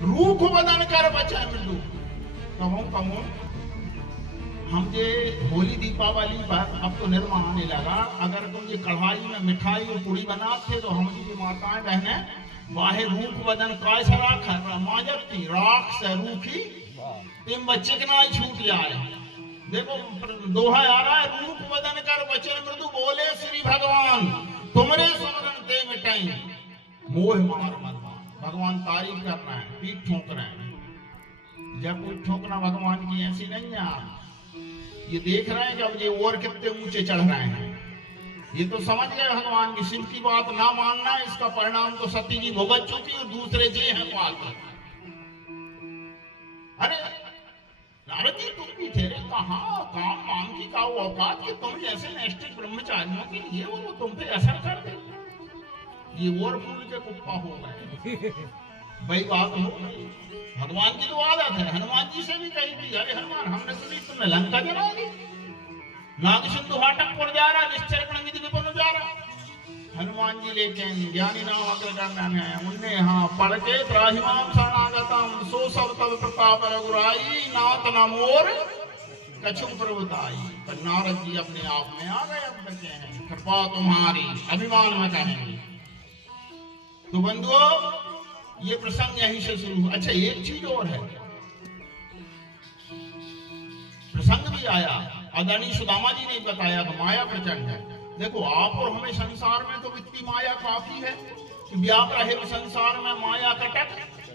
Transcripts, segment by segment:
रूख बदन कर बचे मृदु। कमो हम ये होली दीपावली पर अब तो निर्मा आने लगा, अगर तुम ये कढ़ाई में मिठाई और पूड़ी बनाते तो हम जी माताएं बहनें वाहे रूख बदन कैसा राख माजत थी राख से रूखी तुम बच्चे के ना छूट जाए। देखो दोहा आ रहा है, रूप बदन कर बचन मृदु बोले श्री भगवान तुमरे सुमरन ते मिटाई मोह मार मरवा। भगवान तारीफ कर रहे हैं, पीठ ठोक रहे हैं। जब कोई ठोकना भगवान की ऐसी नहीं है, आप ये देख रहे हैं कि अब ये और कितने ऊंचे चढ़ रहे हैं। ये तो समझ गए भगवान की शिव की बात ना मानना, इसका परिणाम तो सती जी भुगत चुकी और दूसरे जे हैं पात्र। अरे नारद जी तुम भी थे रे, कहाँ काम मांग की का औकात कि तुम जैसे नैष्ठिक ब्रह्मचारियों के लिए वो तुम पे असर कर दे। ये और फूल के कुप्पा हो गए। वही बात हो गई। भगवान की तो आदत है, हनुमान जी से भी कही थी, अरे हनुमान हमने सुनी तुमने लंका जला दी, नाग सिंधु हाटकपुर जा रहा, निश्चर विधि विपुल जा रहा। हनुमान जी लेकिन ज्ञानी नाम अग्रगण्य है, उनने हाँ पढ़ के त्राहिमाम शरणागतम सो सब तब प्रताप रघुराई नाथ नमोर कछु प्रभुताई। पर नारद जी अपने आप में आ गए, अब बचे हैं कृपा तुम्हारी, अभिमान में कहेंगे। तो बंधुओं ये प्रसंग यहीं से शुरू हुआ। अच्छा एक चीज और है, प्रसंग भी आया, आदरणीय सुदामा जी ने बताया कि माया प्रचंड है। देखो आप और हमें संसार में तो इतनी माया काफी है कि व्याप रहे संसार में माया कटक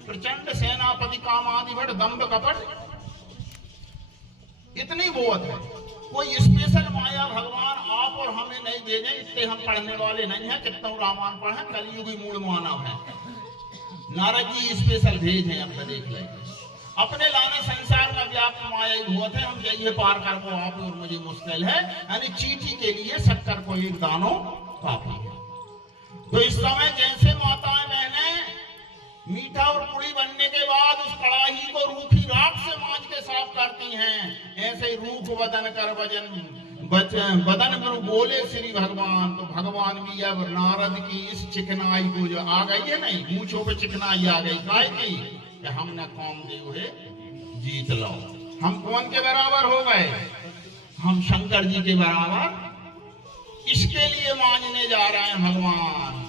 प्रचंड सेनापति काम आदि बढ़ दम्भ कपट, इतनी बहुत है। कोई स्पेशल माया भगवान आप और हमें नहीं दे जाए, इतने हम पढ़ने वाले नहीं है, कितना रामायण पढ़े, कलयुगी मूल मानव है। नारद जी स्पेशल भेज हैं, अब देख लें अपने लाने संसार में व्याप्त माया बहुत है, हम जाइए पार कर को आप और मुझे मुश्किल है, यानी चीटी के लिए शक्कर को एक दानो काफी है। तो इस समय जैसे माताएं बहनें मीठा और पुड़ी बनने के बाद उस कड़ाही को रूखी राख से मांझ के साफ करती हैं, ऐसे ही रूख बदन कर बदन पर बोले श्री भगवान। तो भगवान भी अब नारद की इस चिकनाई को जो आ गई है नहीं, मूंछों पे चिकनाई आ गई, काय की कि हमने कामदेव है जीत लो। हम कौन के बराबर हो गए? हम शंकर जी के बराबर। इसके लिए मांझने जा रहे हैं भगवान।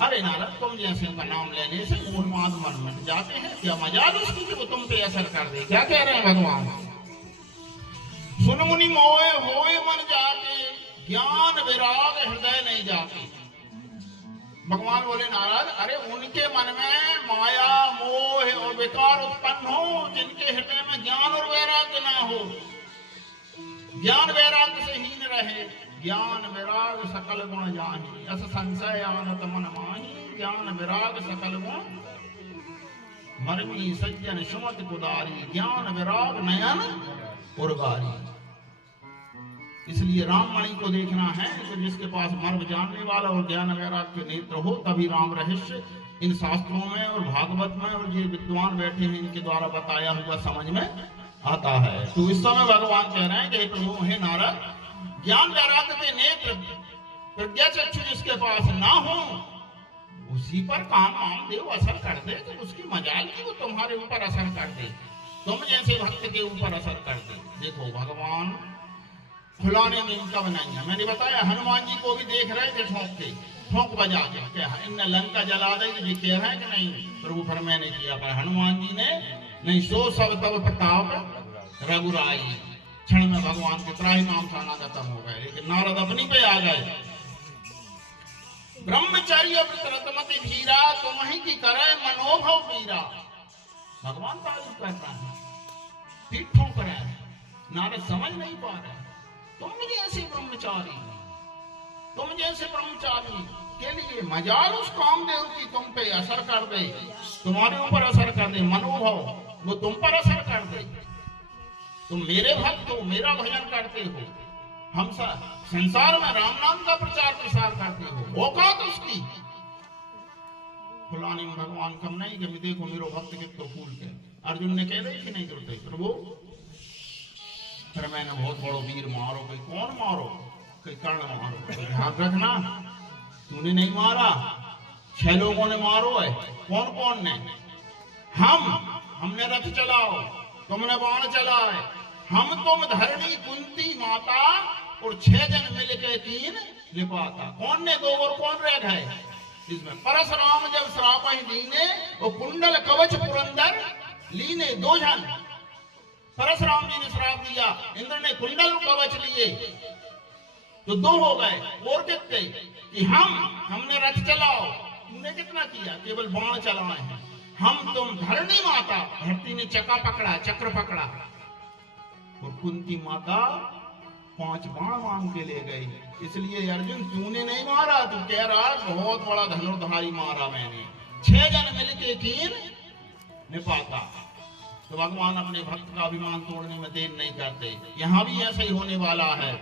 अरे नारद तुम जैसे का नाम लेने से उन्माद मन में जाते हैं, क्या मजाल उसकी कि वो तुम पे असर कर दे। क्या कह रहे हैं भगवान? सुन मुनि मोए होए मन जाके ज्ञान विराग हृदय नहीं जाते। भगवान बोले नारद अरे उनके मन में माया मोह और विकार उत्पन्न हो जिनके हृदय में ज्ञान और वैराग्य ना हो, ज्ञान वैराग्य से हीन रहे। ज्ञान विराग सकल गुण जाहि अस संशय आनत मन माहि, ज्ञान विराग सकल गुण मरमी सज्जन सुमत कुदारी, ज्ञान विराग नयन उर्गारी। इसलिए राममणि को देखना है कि जिसके पास मर्म जानने वाला और ज्ञान वैराग्य नेत्र हो, तभी राम रहस्य इन शास्त्रों में और भागवत में और ये विद्वान बैठे हैं इनके द्वारा बताया हुआ समझ में आता है। तो इस समय भगवान कह रहे हैं कि प्रभु हे नारद, ज्ञान वैराग्य के नेत्र प्रज्ञा चक्षु जिसके पास ना हो उसी पर काम देव असर कर दे, तो उसकी मजाल की वो तुम्हारे ऊपर असर कर दे, तुम जैसे भक्त के ऊपर असर कर दे। देखो भगवान खुलाने में इनका नहीं है। मैंने बताया हनुमान जी को भी देख रहे थे ठोंक बजा के, क्या इनने लंका जला दी, जी कह रहे हैं कि नहीं प्रभु पर मैंने किया, पर हनुमान जी ने नहीं। सो सब तब प्रताप रघुराई, क्षण में भगवान के त्राही नाम थाना खत्म हो गए। लेकिन नारद अपनी पे आ गए। ब्रह्मचर्य व्रतमति धीरा तुम ही की करे मनोभव पीरा। भगवान तारीफ कर रहे हैं, पीठ ठोक रहे हैं। नारद समझ नहीं पा रहे। तुम जैसे ब्रह्मचारी के लिए मजाल उस कामदेव की तुम पे असर कर दे, तुम्हारे ऊपर असर कर दे, मनोभाव वो तुम पर असर कर दे। तुम मेरे भक्त हो, मेरा भजन करते हो, हम संसार में राम नाम का प्रचार प्रसार करते हो, औकात उसकी फुलाने में भगवान कम नहीं कि देखो मेरो भक्त कितना फूल के। अर्जुन ने कह रही कि नहीं करते प्रभु, फिर मैंने बहुत बड़ो वीर मारो। कोई कौन मारो? कोई कर्ण मारो। तो ध्यान रखना तूने नहीं मारा, 6 लोगों ने मारो है। कौन कौन ने? हमने रथ चलाओ, तुमने बाण चलाए, हम तुम धरणी कुंती माता और 6 जन मिलके 3 निपाता। कौन ने 2 और कौन रह गए इसमें? परशुराम जब श्राप दीने और कुंडल कवच पुरंदर लीने 2 जन। परशुराम जी ने श्राप दिया, इंद्र ने कुंडल कवच लिए तो 2 हो गए। और कितने कि हमने रथ चलाओ, तुमने कितना किया? केवल बाण चलाए हैं। हम तुम धरणी माता, धरती ने चक्र पकड़ा और कुंती माता 5 बाण मांग के ले गई। इसलिए अर्जुन तूने नहीं मारा, तू कह रहा बहुत बड़ा धनुर्धारी मारा मैंने। 6 जन मिलके 3 निपाता। तो भगवान अपने भक्त का अभिमान तोड़ने में देर नहीं करते। यहां भी ऐसा ही होने वाला है।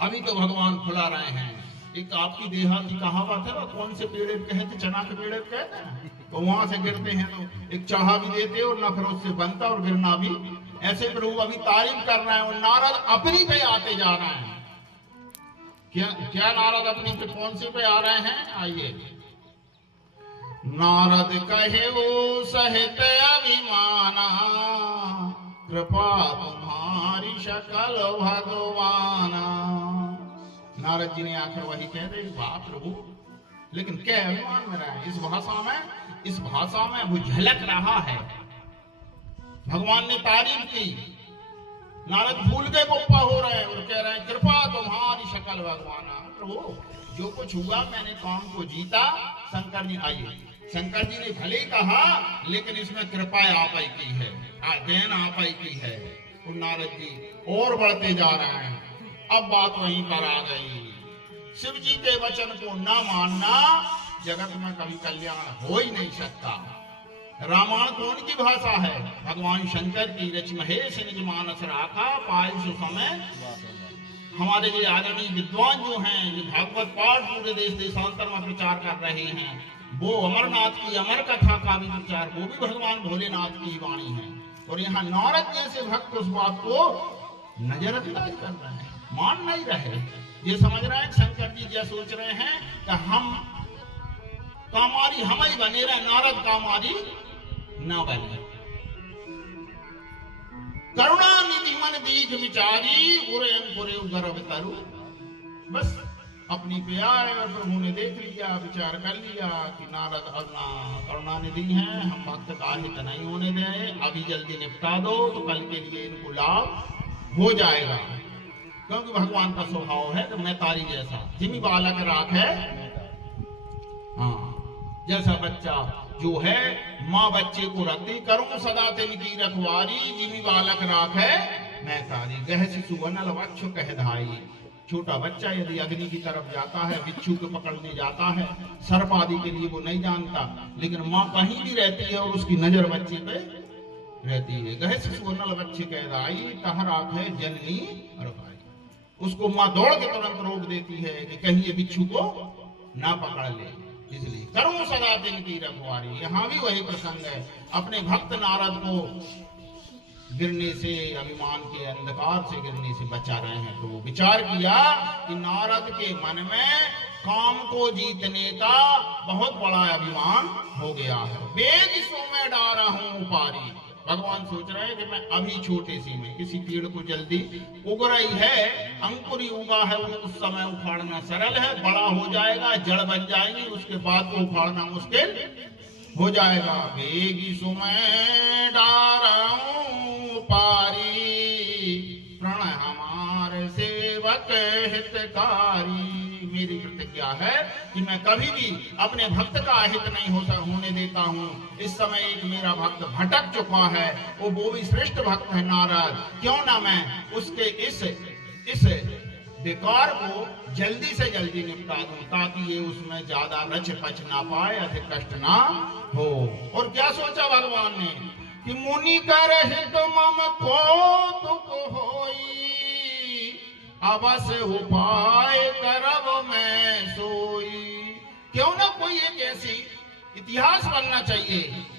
अभी तो भगवान फुला रहे हैं। एक आपकी देहाती कहावत है ना, कौन से पेड़ कहते? चना के पेड़ कहते हैं। तो वहां से गिरते हैं तो एक चाहा भी देते और ना फिर उससे बनता और गिरना भी। ऐसे प्रभु अभी तारीफ कर रहे हैं और नारद अपनी पे आते जा रहे हैं। क्या नारद अपनी पे कौन से पे आ रहे हैं? आइए। नारद कहे वो सहित अभिमाना, कृपा तुम्हारी शकल भगवाना। नारद जी ने आखिर वही कह रहे, वाह प्रभु, लेकिन क्या अभिमान में रहा है? इस भाषा में वो झलक रहा है। भगवान ने तारीफ की, नारद भूल के गोपा हो रहे हैं और कह रहे हैं कृपा तुम्हारी शकल भगवाना। प्रभु जो कुछ हुआ मैंने काम को जीता। शंकर जी आइए, शंकर जी ने भले ही कहा लेकिन इसमें कृपा आप ही की है, देन आप ही की है। और नारद जी और बढ़ते जा रहे हैं। अब बात वहीं पर आ गई, शिव जी के वचन को ना मानना जगत में कभी कल्याण हो ही नहीं सकता। रामायण कौन की भाषा है? भगवान शंकर की रच महेश निज मानस राखा पाय सो समय। हमारे ये आदरणीय विद्वान जो हैं, जो भागवत पाठ पूरे देश देशांतर में प्रचार कर रहे हैं, वो अमरनाथ की अमर कथा का भी विचार, वो भी भगवान भोलेनाथ की वाणी है। और यहाँ नारद जैसे भक्त उस बात को नजरअंदाज कर रहे हैं, मान नहीं रहे। ये समझ रहे हैं शंकर जी क्या सोच रहे हैं कि हम कामारी हम ही बने रहे, नारद कामारी ना बने। करुणा निधि मन दीघ विचारी उरे गर्भ तरु। बस अपनी पे आए और प्रभु ने देख लिया, विचार कर लिया कि नारद अपना करुणा निधि है, हम भक्त का हित नहीं होने दें, अभी जल्दी निपटा दो तो कल के लिए इनको लाभ हो जाएगा। क्योंकि भगवान का स्वभाव है कि मैं तारी जैसा जिमी बालक राख है। हाँ, जैसा बच्चा जो है माँ बच्चे को रखती, करूं सदा तिनकी रखवारी, जिमी बालक राख है मैं तारी। गह शिशु बनल वक्ष कह धाई। छोटा बच्चा यदि अग्नि की तरफ जाता है, बिच्छू को पकड़ने जाता है, सर्प आदि के लिए वो नहीं जानता, लेकिन माँ कहीं भी रहती है और उसकी नजर बच्चे पे रहती है। गह शिशु बनल वक्ष कह धाई, कह राख है जननी रखाई। उसको माँ दौड़ के तुरंत रोक देती है कि कहीं ये बिच्छू को ना पकड़ ले। इसलिए करूं सदा दिन की रखवारी। यहां भी वही प्रसंग है, अपने भक्त नारद को गिरने से, अभिमान के अंधकार से गिरने से बचा रहे हैं। तो विचार किया कि नारद के मन में काम को जीतने का बहुत बड़ा अभिमान हो गया है। वेग सो मैं डारा हूं पारी। भगवान सोच रहे हैं कि मैं अभी छोटे सी में, किसी पेड़ को जल्दी उग रही है, अंकुरी उगा है, उस समय उखाड़ना सरल है, बड़ा हो जाएगा, जड़ बन जाएंगी, उसके बाद तो उखाड़ना मुश्किल हो जाएगा। वेगी सो मैं डारा हूं पारी, प्रण हमारे सेवक हितकारी। मेरी प्रतिज्ञा है कि मैं कभी भी अपने भक्त का हित नहीं होने देता हूँ। इस समय एक मेरा भक्त भटक चुका है, वो भी श्रेष्ठ भक्त है नारद, क्यों ना मैं उसके इस विकार को जल्दी से जल्दी निपटा दूं, ताकि ये उसमें ज्यादा रच पच ना पाए, अधिक कष्ट ना हो। और क्या सोचा भगवान ने कि मुनि कर हित मम को दुख होई, अवश्य उपाय करब मैं सोई। क्यों ना कोई एक ऐसी इतिहास बनना चाहिए